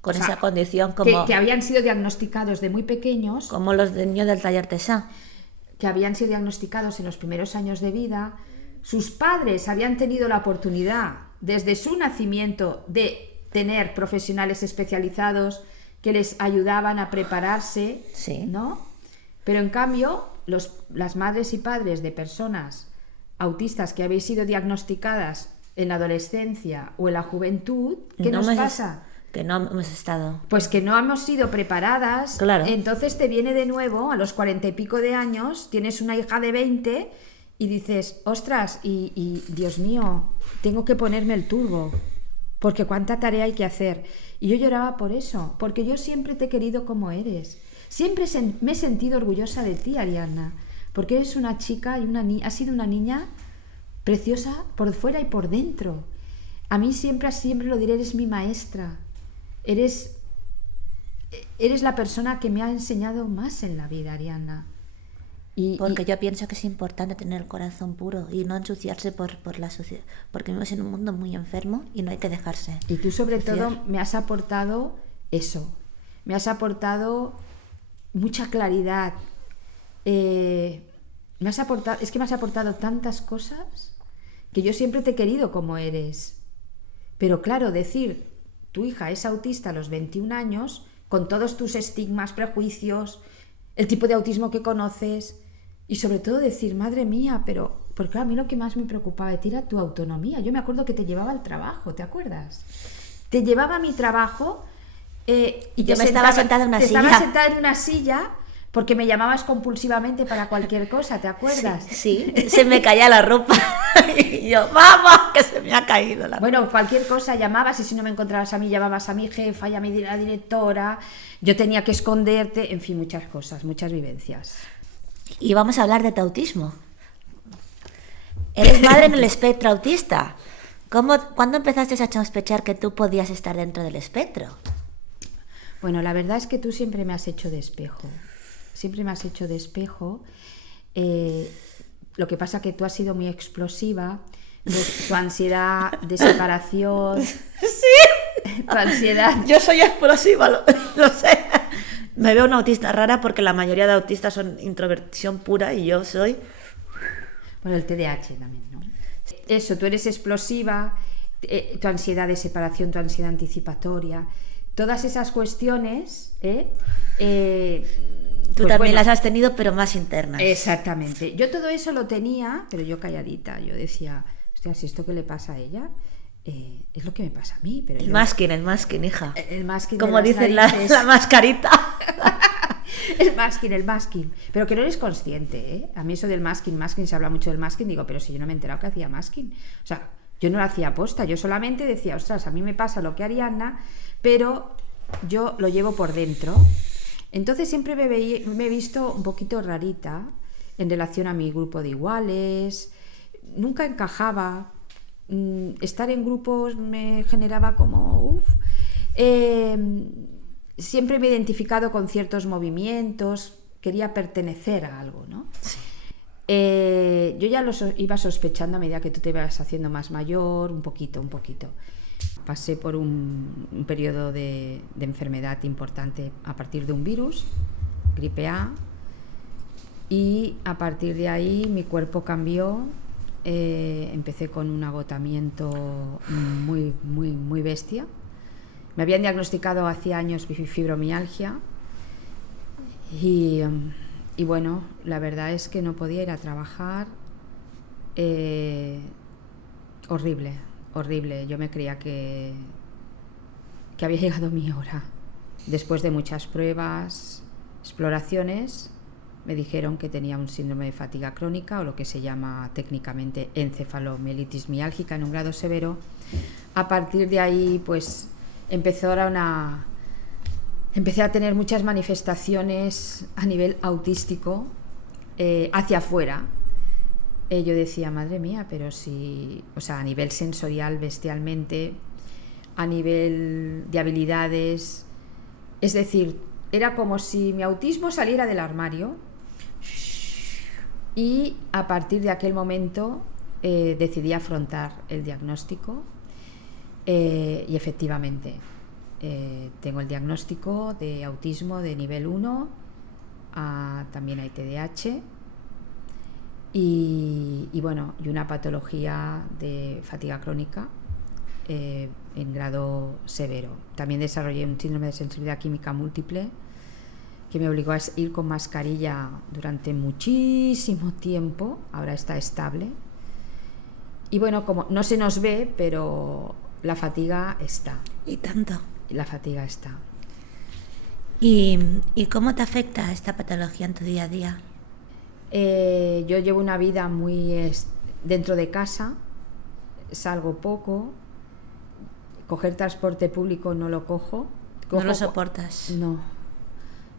Con o sea, esa condición como, que habían sido diagnosticados de muy pequeños, como los niños del taller Tessá. que habían sido diagnosticados en los primeros años de vida. Sus padres habían tenido la oportunidad desde su nacimiento de tener profesionales especializados que les ayudaban a prepararse, Sí. ¿no? Pero en cambio, las madres y padres de personas autistas que habéis sido diagnosticadas en la adolescencia o en la juventud, ¿qué No nos hemos- pasa? Que no hemos estado. Pues que no hemos sido preparadas. Claro. Entonces te viene de nuevo a los 40 y pico de años, tienes una hija de 20 y dices, ostras, y Dios mío, tengo que ponerme el turbo, porque cuánta tarea hay que hacer. Y yo lloraba por eso, porque yo siempre te he querido como eres. Siempre me he sentido orgullosa de ti, Ariadna, porque eres una chica y has sido una niña preciosa por fuera y por dentro. A mí siempre lo diré, eres mi maestra. Eres la persona que me ha enseñado más en la vida, Ariadna. Porque yo pienso que es importante tener el corazón puro y no ensuciarse por la sociedad. Porque vivimos en un mundo muy enfermo y no hay que dejarse. Y tú sobre ensuciar. todo me has aportado eso. Me has aportado mucha claridad. Es que me has aportado tantas cosas que yo siempre te he querido como eres. Pero claro, decir, tu hija es autista a los 21 años, con todos tus estigmas, prejuicios, el tipo de autismo que conoces, y sobre todo decir, madre mía, pero... Porque a mí lo que más me preocupaba de ti era tu autonomía. Yo me acuerdo que te llevaba al trabajo, ¿te acuerdas? Te llevaba a mi trabajo y yo me estaba sentada en una silla. Estabas sentada en una silla porque me llamabas compulsivamente para cualquier cosa, ¿te acuerdas? Sí, se me caía la ropa y yo, vamos, que se me ha caído la ropa. Bueno, cualquier cosa llamabas y si no me encontrabas a mí, llamabas a mi jefa y a la directora, yo tenía que esconderte, en fin, muchas cosas, muchas vivencias. Y vamos a hablar de tu autismo. Eres madre en el espectro autista. ¿Cuándo empezaste a sospechar que tú podías estar dentro del espectro? Bueno, la verdad es que tú siempre me has hecho de espejo. Siempre me has hecho de espejo. Lo que pasa que tú has sido muy explosiva. Tu ansiedad de separación. Sí. Tu ansiedad. Yo soy explosiva, lo sé. Me veo una autista rara porque la mayoría de autistas son introversión pura y yo soy... Bueno, el TDAH también, ¿no? Eso, tú eres explosiva, tu ansiedad de separación, tu ansiedad anticipatoria, todas esas cuestiones, Tú pues también bueno, las has tenido, pero más internas. exactamente. Yo todo eso lo tenía, pero yo calladita. Yo decía, hostia, si esto que le pasa a ella es lo que me pasa a mí. Pero El masking, hija. El masking como de las dicen narices. la mascarita. El masking. Pero que no eres consciente, ¿eh? A mí eso del masking, se habla mucho del masking, digo, pero si yo no me he enterado que hacía masking. O sea, yo no lo hacía aposta, yo solamente decía, ostras, a mí me pasa lo que Ariadna, pero yo lo llevo por dentro. Entonces siempre me he visto un poquito rarita en relación a mi grupo de iguales, nunca encajaba, estar en grupos me generaba como siempre me he identificado con ciertos movimientos, quería pertenecer a algo, ¿no? Sí. Yo ya lo iba sospechando a medida que tú te ibas haciendo más mayor, un poquito. Pasé por un periodo de enfermedad importante a partir de un virus, gripe A, y a partir de ahí mi cuerpo cambió. Empecé con un agotamiento muy bestia. Me habían diagnosticado hacía años fibromialgia y bueno, la verdad es que no podía ir a trabajar. Horrible. horrible. Yo me creía que había llegado mi hora. Después de muchas pruebas, exploraciones, me dijeron que tenía un síndrome de fatiga crónica, o lo que se llama técnicamente encefalomielitis miálgica en un grado severo. A partir de ahí, pues empecé a tener muchas manifestaciones a nivel autístico, hacia afuera. Yo decía, madre mía, pero si, o sea, a nivel sensorial, bestialmente, a nivel de habilidades, es decir, era como si mi autismo saliera del armario. Y a partir de aquel momento decidí afrontar el diagnóstico, y efectivamente tengo el diagnóstico de autismo de nivel 1, también hay TDAH y bueno, y una patología de fatiga crónica en grado severo. También desarrollé un síndrome de sensibilidad química múltiple que me obligó a ir con mascarilla durante muchísimo tiempo. Ahora está estable. Y bueno, como no se nos ve, pero la fatiga está. Y tanto. La fatiga está. ¿Y cómo te afecta esta patología en tu día a día? Yo llevo una vida muy dentro de casa, salgo poco, coger transporte público no lo cojo. ¿No lo soportas?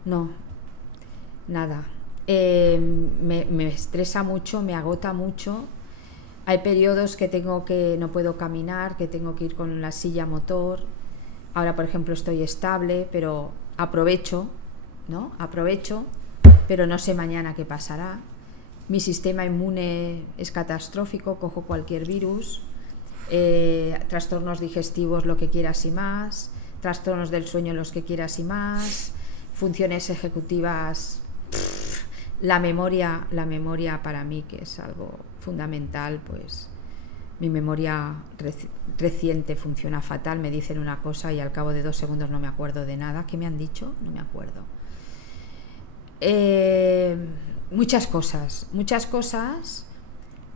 No, nada. Me estresa mucho, me agota mucho. Hay periodos que no puedo caminar, que tengo que ir con la silla motor. Ahora, por ejemplo, estoy estable, pero aprovecho, pero no sé mañana qué pasará. Mi sistema inmune es catastrófico, cojo cualquier virus, trastornos digestivos lo que quieras y más, trastornos del sueño los que quieras y más, funciones ejecutivas, la memoria para mí, que es algo fundamental, pues mi memoria reciente funciona fatal. Me dicen una cosa y al cabo de 2 segundos no me acuerdo de nada. ¿Qué me han dicho? No me acuerdo. Muchas cosas.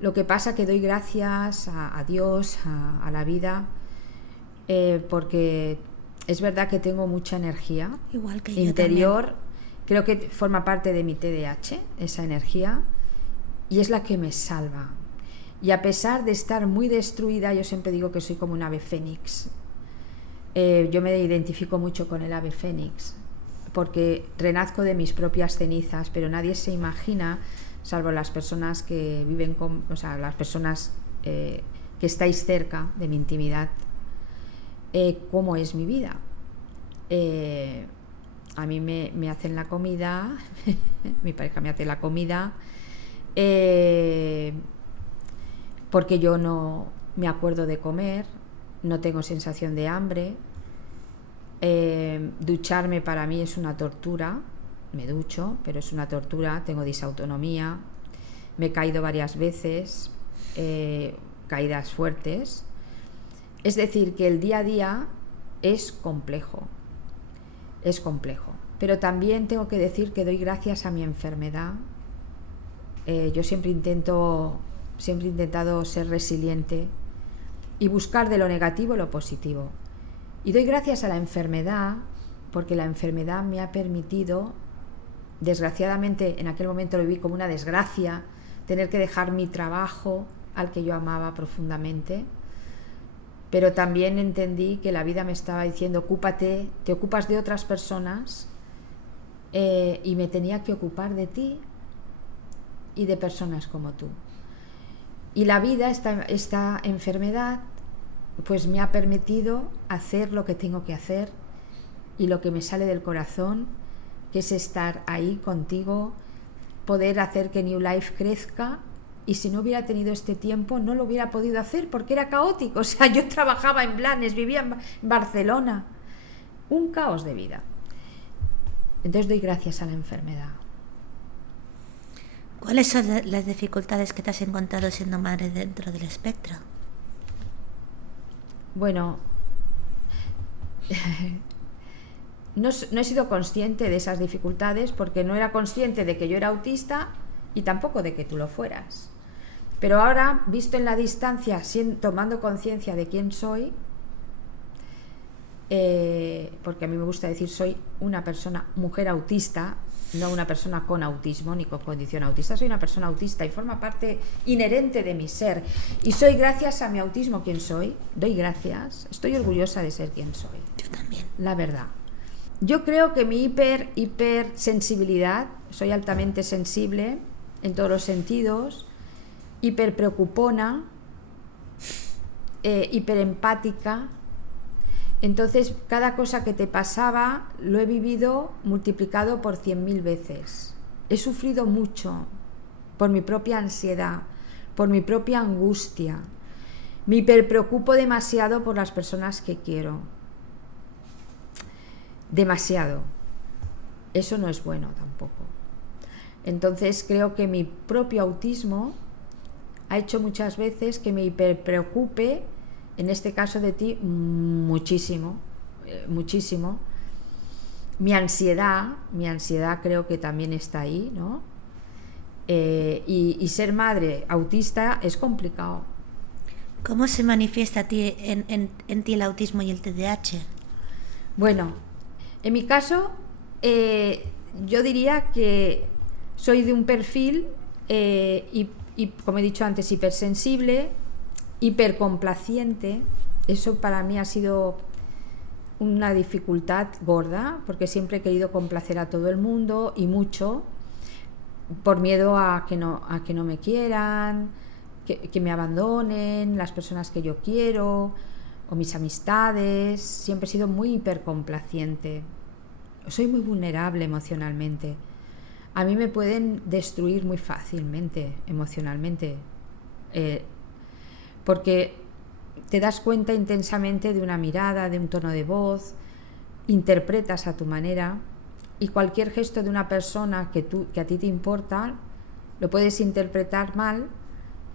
Lo que pasa que doy gracias a Dios, a la vida, porque es verdad que tengo mucha energía. Igual que interior. Yo creo que forma parte de mi TDAH, esa energía, y es la que me salva. Y a pesar de estar muy destruida, yo siempre digo que soy como un ave fénix. Yo me identifico mucho con el ave fénix, porque renazco de mis propias cenizas, pero nadie se imagina, salvo las personas que viven las personas que estáis cerca de mi intimidad, cómo es mi vida. A mí me hacen la comida, mi pareja me hace la comida, porque yo no me acuerdo de comer, no tengo sensación de hambre. Ducharme para mí es una tortura. Me ducho, pero es una tortura. Tengo disautonomía, me he caído varias veces, caídas fuertes. Es decir, que el día a día es complejo, pero también tengo que decir que doy gracias a mi enfermedad. Yo siempre he intentado ser resiliente y buscar de lo negativo lo positivo. Y doy gracias a la enfermedad, porque la enfermedad me ha permitido, desgraciadamente en aquel momento lo viví como una desgracia, tener que dejar mi trabajo al que yo amaba profundamente, pero también entendí que la vida me estaba diciendo, ocúpate, te ocupas de otras personas, y me tenía que ocupar de ti y de personas como tú. Y la vida, esta enfermedad, pues me ha permitido hacer lo que tengo que hacer y lo que me sale del corazón, que es estar ahí contigo, poder hacer que New Life crezca. Y si no hubiera tenido este tiempo, no lo hubiera podido hacer porque era caótico. O sea, yo trabajaba en Blanes, vivía en Barcelona, un caos de vida. Entonces doy gracias a la enfermedad. ¿Cuáles son las dificultades que te has encontrado siendo madre dentro del espectro? Bueno, no he sido consciente de esas dificultades porque no era consciente de que yo era autista y tampoco de que tú lo fueras. Pero ahora, visto en la distancia, tomando conciencia de quién soy, porque a mí me gusta decir soy una persona, mujer autista, no una persona con autismo ni con condición autista, soy una persona autista y forma parte inherente de mi ser, y soy, gracias a mi autismo, quien soy. Doy gracias, estoy orgullosa de ser quien soy. Yo también. La verdad. Yo creo que mi hipersensibilidad, soy altamente sensible en todos los sentidos, hiperpreocupona, hiperempática. Entonces, cada cosa que te pasaba lo he vivido multiplicado por 100.000 veces. He sufrido mucho por mi propia ansiedad, por mi propia angustia. Me hiperpreocupo demasiado por las personas que quiero. Demasiado. Eso no es bueno tampoco. Entonces, creo que mi propio autismo ha hecho muchas veces que me hiperpreocupe, en este caso de ti, muchísimo, muchísimo. Mi ansiedad creo que también está ahí, ¿no? Y ser madre autista es complicado. ¿Cómo se manifiesta a ti en ti el autismo y el TDAH? Bueno, en mi caso, yo diría que soy de un perfil, y como he dicho antes, hipersensible, hipercomplaciente. Eso para mí ha sido una dificultad gorda, porque siempre he querido complacer a todo el mundo y mucho, por miedo a que no me quieran, que me abandonen las personas que yo quiero o mis amistades. Siempre he sido muy hipercomplaciente. Soy muy vulnerable emocionalmente. A mí me pueden destruir muy fácilmente emocionalmente, porque te das cuenta intensamente de una mirada, de un tono de voz, interpretas a tu manera, y cualquier gesto de una persona que a ti te importa lo puedes interpretar mal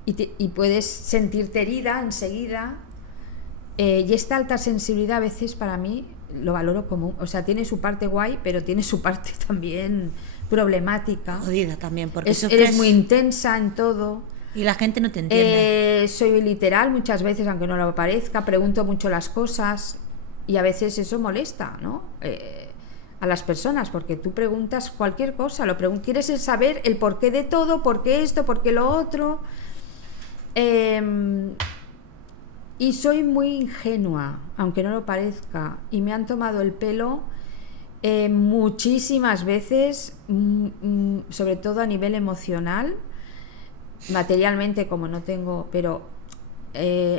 y puedes sentirte herida enseguida. Y esta alta sensibilidad a veces para mí lo valoro como, o sea, tiene su parte guay, pero tiene su parte también problemática. Jodida también, porque eres muy intensa en todo. Y la gente no te entiende. Soy literal muchas veces, aunque no lo parezca, pregunto mucho las cosas y a veces eso molesta, ¿no? A las personas, porque tú preguntas cualquier cosa, quieres saber el porqué de todo, por qué esto, por qué lo otro. Y soy muy ingenua, aunque no lo parezca, y me han tomado el pelo muchísimas veces, sobre todo a nivel emocional. Materialmente, como no tengo, pero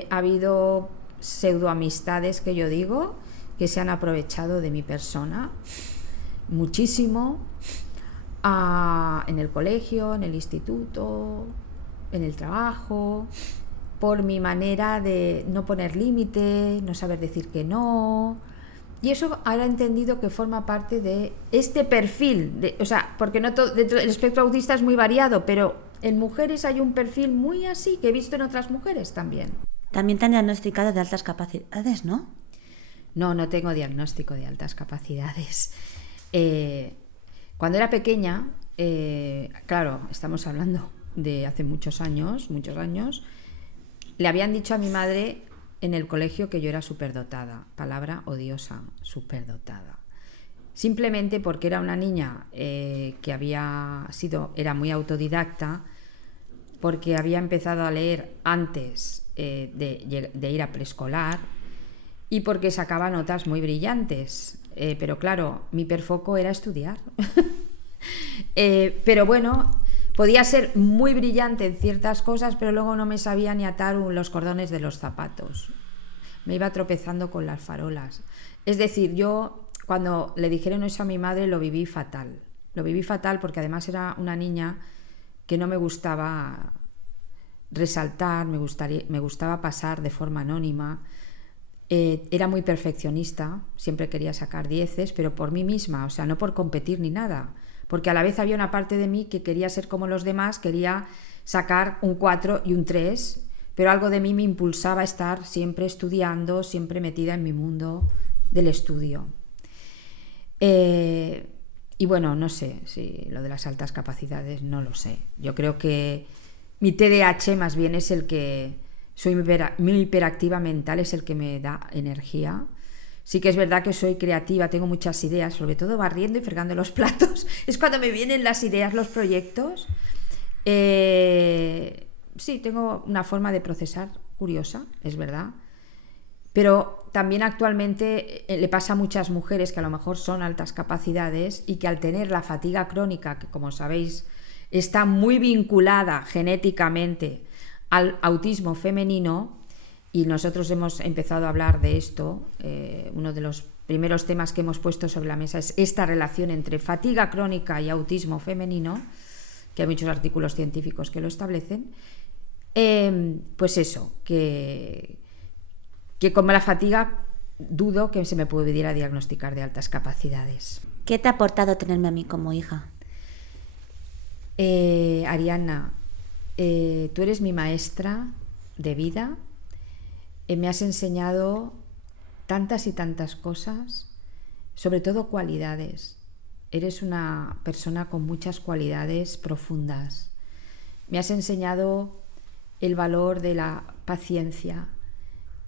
ha habido pseudoamistades, que yo digo, que se han aprovechado de mi persona muchísimo, en el colegio, en el instituto, en el trabajo, por mi manera de no poner límite, no saber decir que no. Y eso ahora he entendido que forma parte de este perfil, o sea, porque no todo, dentro del espectro autista es muy variado, pero en mujeres hay un perfil muy así, que he visto en otras mujeres también. También te han diagnosticado de altas capacidades, ¿no? No tengo diagnóstico de altas capacidades. Cuando era pequeña, claro, estamos hablando de hace muchos años, le habían dicho a mi madre en el colegio que yo era superdotada. Palabra odiosa, superdotada. Simplemente porque era una niña que era muy autodidacta, porque había empezado a leer antes de ir a preescolar, y porque sacaba notas muy brillantes. Pero claro, mi hiperfoco era estudiar. Pero bueno, podía ser muy brillante en ciertas cosas, pero luego no me sabía ni atar los cordones de los zapatos. Me iba tropezando con las farolas. Es decir, yo cuando le dijeron eso a mi madre lo viví fatal. Lo viví fatal porque además era una niña que no me gustaba resaltar, me gustaba pasar de forma anónima. Era muy perfeccionista, siempre quería sacar 10, pero por mí misma, o sea, no por competir ni nada, porque a la vez había una parte de mí que quería ser como los demás, quería sacar un 4 y un 3, pero algo de mí me impulsaba a estar siempre estudiando, siempre metida en mi mundo del estudio. Y bueno, no sé si lo de las altas capacidades, no lo sé. Yo creo que Mi TDAH más bien es el que... Soy muy hiperactiva mental, es el que me da energía. Sí que es verdad que soy creativa, tengo muchas ideas, sobre todo barriendo y fregando los platos. Es cuando me vienen las ideas, los proyectos. Sí, tengo una forma de procesar curiosa, es verdad. Pero también actualmente le pasa a muchas mujeres que a lo mejor son altas capacidades y que al tener la fatiga crónica, que como sabéis está muy vinculada genéticamente al autismo femenino, y nosotros hemos empezado a hablar de esto, uno de los primeros temas que hemos puesto sobre la mesa es esta relación entre fatiga crónica y autismo femenino, que hay muchos artículos científicos que lo establecen. Pues eso, que como la fatiga dudo que se me pudiera diagnosticar de altas capacidades. ¿Qué te ha aportado tenerme a mí como hija? Arianna, tú eres mi maestra de vida. Me has enseñado tantas y tantas cosas, sobre todo cualidades. Eres una persona con muchas cualidades profundas. Me has enseñado el valor de la paciencia,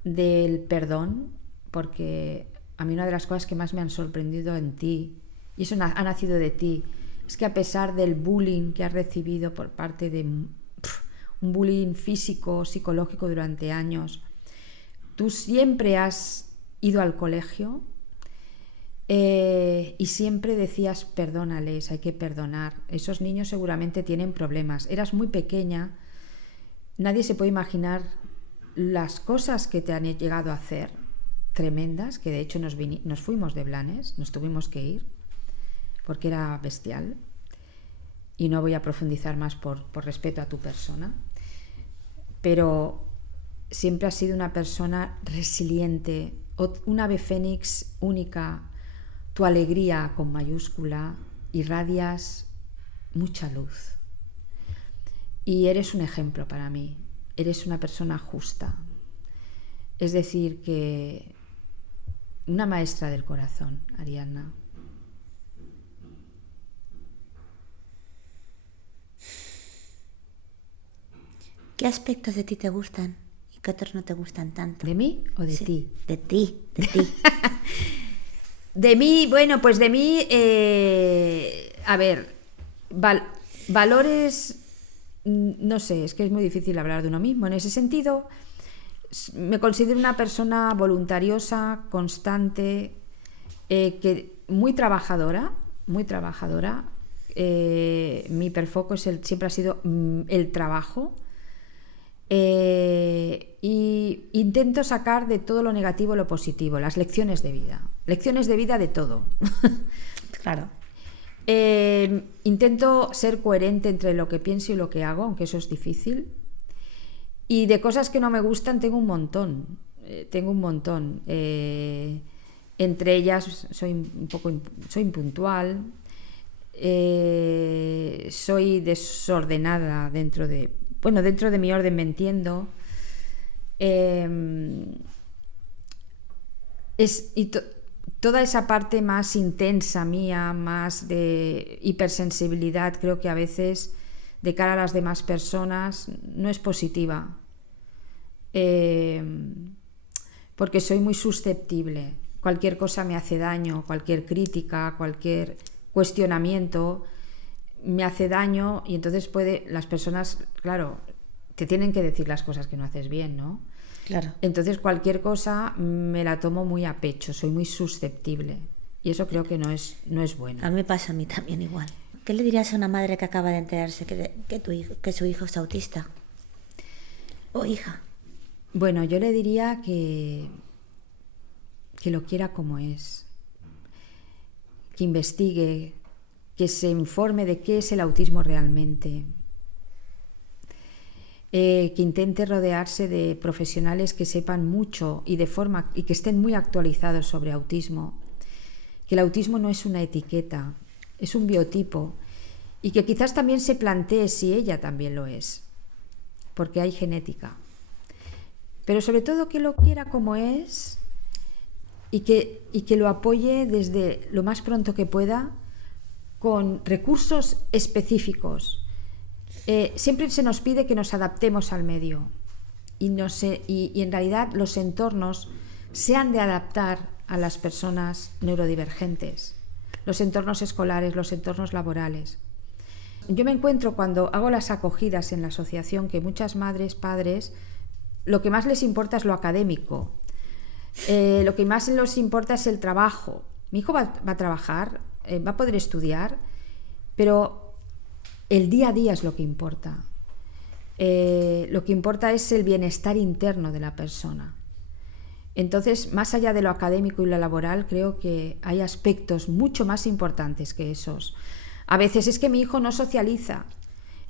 del perdón, porque a mí una de las cosas que más me han sorprendido en ti, y eso ha nacido de ti, es que a pesar del bullying que has recibido por parte de un bullying físico, psicológico durante años, tú siempre has ido al colegio y siempre decías perdónales, hay que perdonar. Esos niños seguramente tienen problemas. Eras muy pequeña, nadie se puede imaginar las cosas que te han llegado a hacer, tremendas, que de hecho nos fuimos de Blanes, nos tuvimos que ir, porque era bestial. Y no voy a profundizar más por respeto a tu persona. Pero siempre has sido una persona resiliente, un ave fénix única. Tu alegría con mayúscula, irradias mucha luz. Y eres un ejemplo para mí. Eres una persona justa. Es decir, que una maestra del corazón, Arianna. ¿Qué aspectos de ti te gustan y qué otros no te gustan tanto? ¿De mí o de Sí, ti? De ti. De mí, bueno, pues de mí, a ver, valores, no sé, es que es muy difícil hablar de uno mismo. En ese sentido, me considero una persona voluntariosa, constante, muy trabajadora, muy trabajadora. Mi hiperfoco siempre ha sido el trabajo. Y intento sacar de todo lo negativo lo positivo, las lecciones de vida de todo. Claro. Intento ser coherente entre lo que pienso y lo que hago, aunque eso es difícil. Y de cosas que no me gustan tengo un montón. Entre ellas soy impuntual, soy desordenada dentro de mi orden me entiendo. Toda esa parte más intensa mía, más de hipersensibilidad, creo que a veces de cara a las demás personas no es positiva. Porque soy muy susceptible. Cualquier cosa me hace daño, cualquier crítica, cualquier cuestionamiento me hace daño, y entonces las personas, claro, te tienen que decir las cosas que no haces bien, ¿no? Claro. Entonces cualquier cosa me la tomo muy a pecho, soy muy susceptible, y eso creo que no es bueno. A mí me pasa a mí también igual. ¿Qué le dirías a una madre que acaba de enterarse que su hijo es autista? O hija. Bueno, yo le diría que lo quiera como es, que investigue, que se informe de qué es el autismo realmente, que intente rodearse de profesionales que sepan mucho y que estén muy actualizados sobre autismo, que el autismo no es una etiqueta, es un biotipo, y que quizás también se plantee si ella también lo es, porque hay genética, pero sobre todo que lo quiera como es y que lo apoye desde lo más pronto que pueda, con recursos específicos, siempre se nos pide que nos adaptemos al medio y en realidad los entornos se han de adaptar a las personas neurodivergentes, los entornos escolares, los entornos laborales. Yo me encuentro cuando hago las acogidas en la asociación que muchas madres, padres, lo que más les importa es lo académico, lo que más les importa es el trabajo. Mi hijo va a trabajar, va a poder estudiar, pero el día a día es lo que importa. Lo que importa es el bienestar interno de la persona. Entonces, más allá de lo académico y lo laboral, creo que hay aspectos mucho más importantes que esos. A veces es que mi hijo no socializa.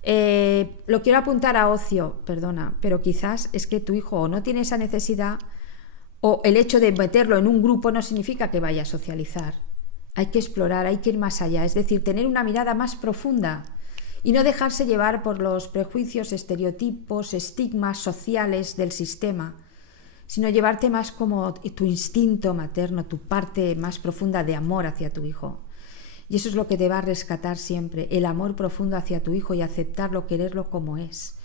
Lo quiero apuntar a ocio, perdona, pero quizás es que tu hijo o no tiene esa necesidad o el hecho de meterlo en un grupo no significa que vaya a socializar. Hay que explorar, hay que ir más allá, es decir, tener una mirada más profunda y no dejarse llevar por los prejuicios, estereotipos, estigmas sociales del sistema, sino llevarte más como tu instinto materno, tu parte más profunda de amor hacia tu hijo. Y eso es lo que te va a rescatar siempre, el amor profundo hacia tu hijo y aceptarlo, quererlo como es.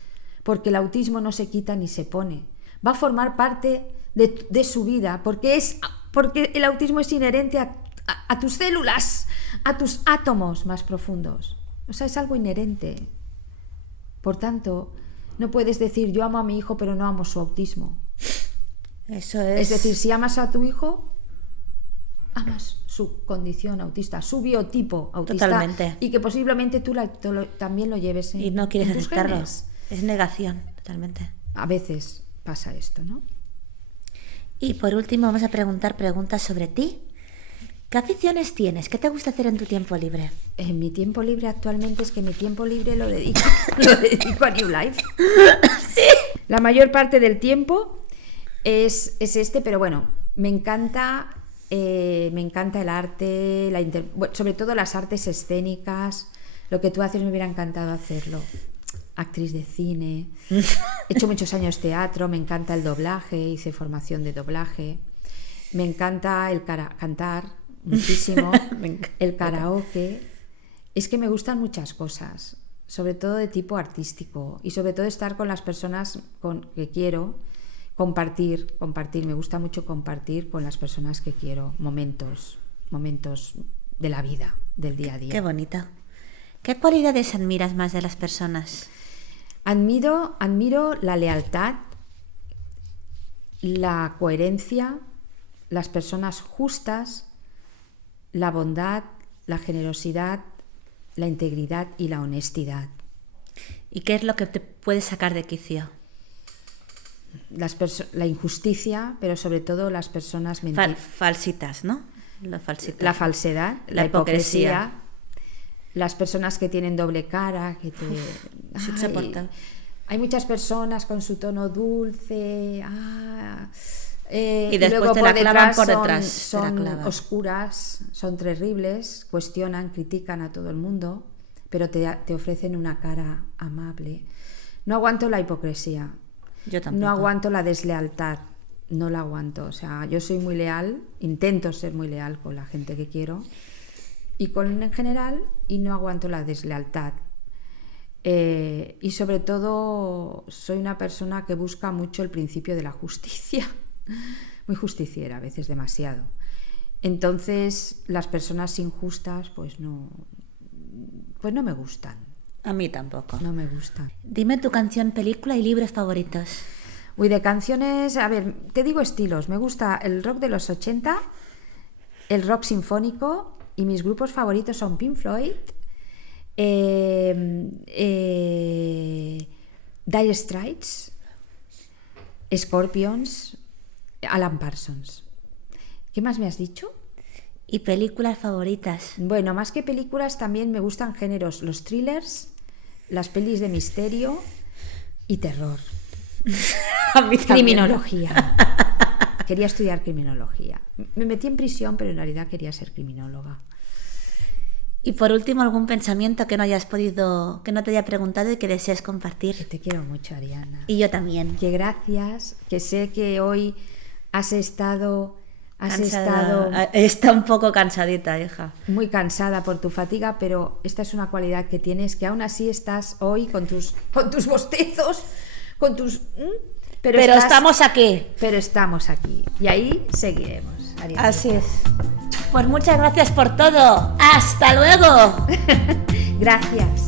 Porque el autismo no se quita ni se pone. Va a formar parte de su vida, porque el autismo es inherente a tus células, a tus átomos más profundos. O sea, es algo inherente. Por tanto, no puedes decir yo amo a mi hijo pero no amo su autismo. Eso es... Es decir, si amas a tu hijo, amas su condición autista, su biotipo autista. Totalmente. Y que posiblemente tú también lo lleves en, y no quieres en tus aceptarlo. genes. Es negación, totalmente. A veces pasa esto, ¿no? Y por último vamos a preguntar preguntas sobre ti. ¿Qué aficiones tienes? ¿Qué te gusta hacer en tu tiempo libre? En mi tiempo libre actualmente es que mi tiempo libre lo dedico a New Life. Sí. La mayor parte del tiempo es pero bueno, me encanta el arte, sobre todo las artes escénicas. Lo que tú haces me hubiera encantado hacerlo. Actriz de cine, he hecho muchos años teatro, me encanta el doblaje, hice formación de doblaje, me encanta cantar muchísimo, el karaoke. Es que me gustan muchas cosas, sobre todo de tipo artístico y sobre todo estar con las personas que quiero, compartir, me gusta mucho compartir con las personas que quiero, momentos de la vida, del día a día. Qué bonito. ¿Qué cualidades admiras más de las personas? Admiro la lealtad, la coherencia, las personas justas, la bondad, la generosidad, la integridad y la honestidad. ¿Y qué es lo que te puede sacar de quicio? La injusticia, pero sobre todo las personas mentirosas. Falsitas, ¿no? La falsedad, la hipocresía. Las personas que tienen doble cara, que te... Hay muchas personas con su tono dulce, y después luego te la clavan por son, detrás. Son oscuras, son terribles, cuestionan, critican a todo el mundo, pero te ofrecen una cara amable. No aguanto la hipocresía. Yo tampoco. No aguanto la deslealtad. No la aguanto. O sea, yo soy muy leal, intento ser muy leal con la gente que quiero y en general, y no aguanto la deslealtad. Y sobre todo soy una persona que busca mucho el principio de la justicia, muy justiciera, a veces demasiado. Entonces las personas injustas pues no me gustan. A mí tampoco. No me gustan. Dime tu canción, película y libros favoritos. Uy, de canciones, a ver, te digo estilos. Me gusta el rock de los 80, el rock sinfónico, y mis grupos favoritos son Pink Floyd, Dire Straits, Scorpions, Alan Parsons. ¿Qué más me has dicho? ¿Y películas favoritas? Bueno, más que películas también me gustan géneros, los thrillers, las pelis de misterio y terror. A mí Criminología. Quería estudiar criminología. Me metí en prisión, pero en realidad quería ser criminóloga. Y por último, algún pensamiento que no te haya preguntado y que desees compartir. Que te quiero mucho, Ariana. Y yo también. Que gracias, que sé que hoy has estado Está un poco cansadita, hija. Muy cansada por tu fatiga, pero esta es una cualidad que tienes, que aún así estás hoy con tus bostezos, con tus... Pero estamos aquí. Pero estamos aquí. Y ahí seguiremos. Adiós. Así es. Pues muchas gracias por todo. ¡Hasta luego! Gracias.